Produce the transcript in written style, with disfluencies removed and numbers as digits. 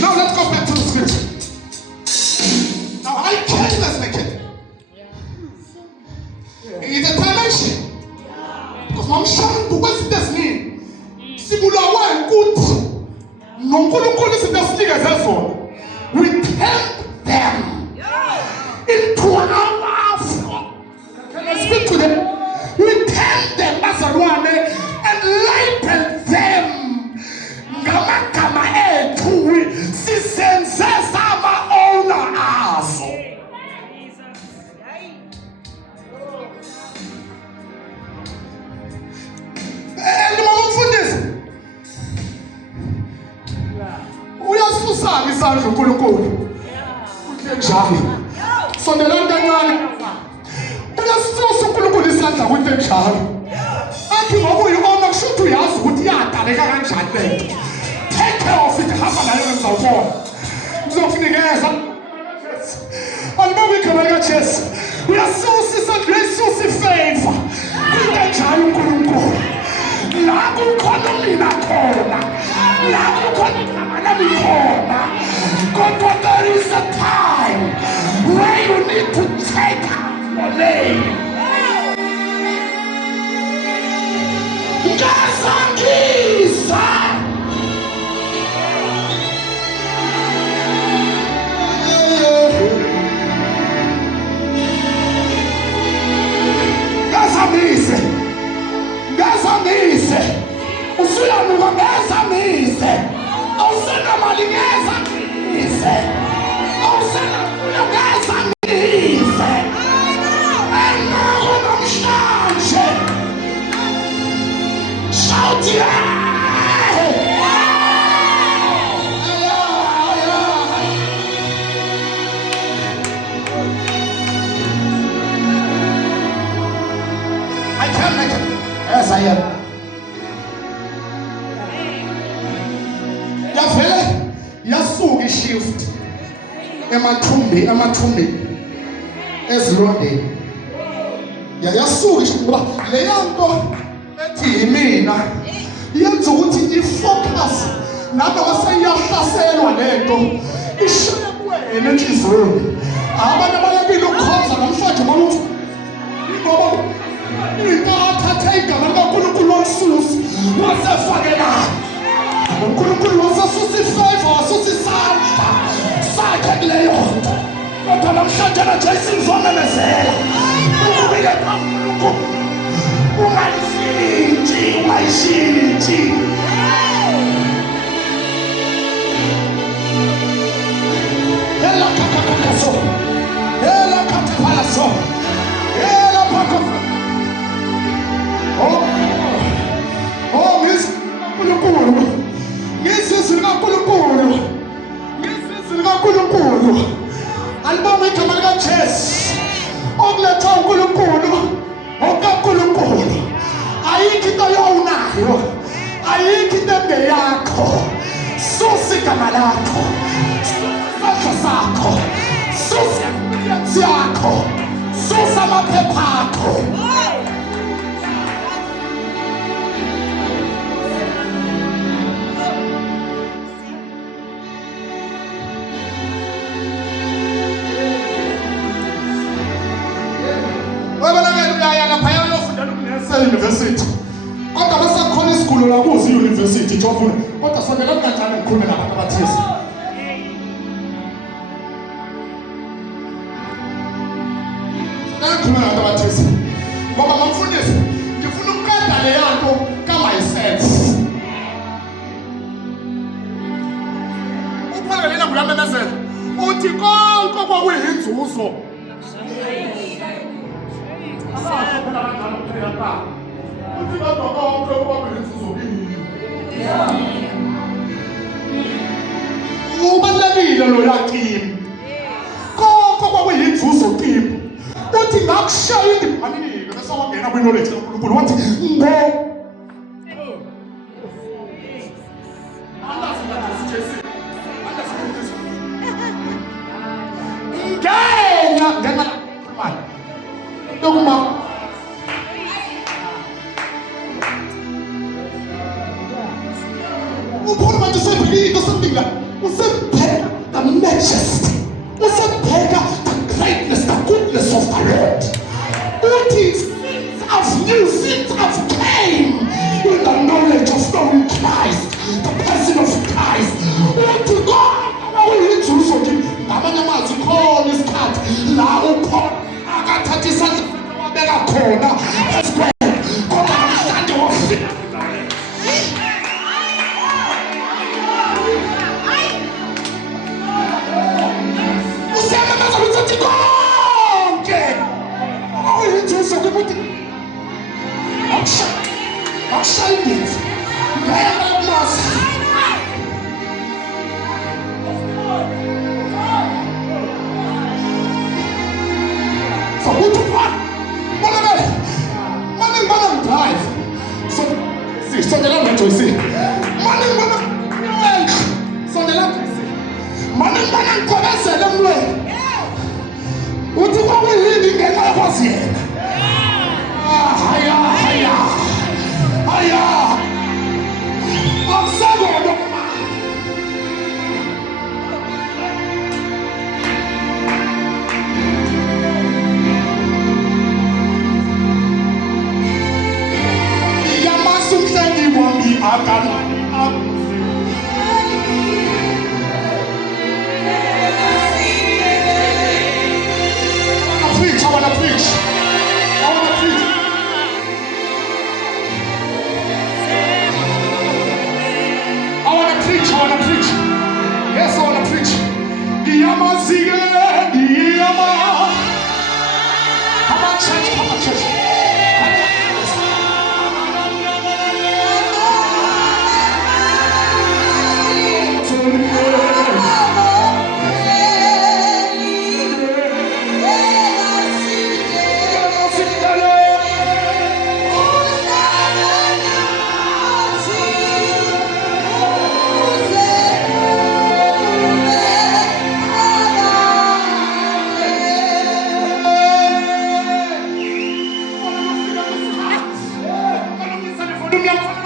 Now let's go back to the scripture. Now I came as naked. It's a dimension. Because I'm showing to what does mean. Sibulawa and good. Non-colloquial is the thing as well. We tempt them into our flock. Can I speak to them? We tempt them as a one and lighten them. Gamakama etui sisense sama ona aso. Uyasusa isandla uNkulunkulu. Kunjani? Sondelana kancane. Uyasusa uNkulunkulu isandla kunjani? Athi ngoba uyibona kushuthi uyazi ukuthi iyadaleka kanjani lento. Take care of it, hamba nayo ngizawubona. Ngizokunikeza. Alibuke igama likaJesu. Uyasusa isandla uyasusa ifavor. Kunjani uNkulunkulu? La kukhona mina khona. La kukhona igama lami khona. Kodwa there is a time where you need to take out your name. Ngazangisa. Ngazamise. Ngazamise. Usuyamuka ngazamise. Awusena mali ngazamise. Awusena kuya ngazamise. Enako namhlanje. Shout yeah! I can't make it as I am. Yavele yasuka shift emathumbi ezilondeni. Yasuka ngoba le yanto ethi mina yenza ukuthi ifocus nabo baseyahlaselwa lento ishiye kuwena enhlizweni. Abantu abalekile ukukhonza namhlanje bona uthi ngoba intatha igama likaNkulunkulu womsusi wasefakela uNkulunkulu wasasusa ifavor wasusa isandla sakhe kuleyo nto. Kodwa namhlanje na Jesu ngizomemezela ukubika kaNkulunkulu umayishinti. Ela kakakaso. Ela katapalaso. Ela pako. Oh, Miss Kulunkulu. Kulunkulu. Alibona igama likaJesu. Okuletha uNkulunkulu. OkaNkulunkulu. Ayikho into yowunayo. Ayikho into engeyakho. Susa igama lakho. Susa sakho. Susa impilo yakho. Susa amaphepha akho. University. Kodwa basakhona isikolo la kuzi university jofuna. Kodwa sondela kanjani ngikhuluma nabantu abathize. Ngikhuluma nabantu abathize. Ngoba ngimfundisi ngifuna ukuqeda le yanto ka myself. Uphela lena ngulamemezela. Uthi konke kwakuyinzuzo. Ubalekile lo yakimi konke kwakuyinzuzo kimi uthi ngakushaya indibhanile bese wangena kwiknowledge kaNkulunkulu wathi ngo ngena dokuma of the Lord. Uthi since I've knew, since I've came in the knowledge of knowing Christ, the person of Christ. Uthi God awuyijuso nje ngamanye amazwi khona isikhathi la ukhona akathatha isandla wabeka khona esikwele kodwa namhlanje wafika. Usemamaza ukuthi konke awuyijuso ukuthi akushayindizi ngeke masa. So what to what? Money drive. So the land to see. Money so the land to see. Money converse them way. What do we live in the was here? Higher. I'm sorry. I wanna preach. Yes, I wanna preach. Come on, church.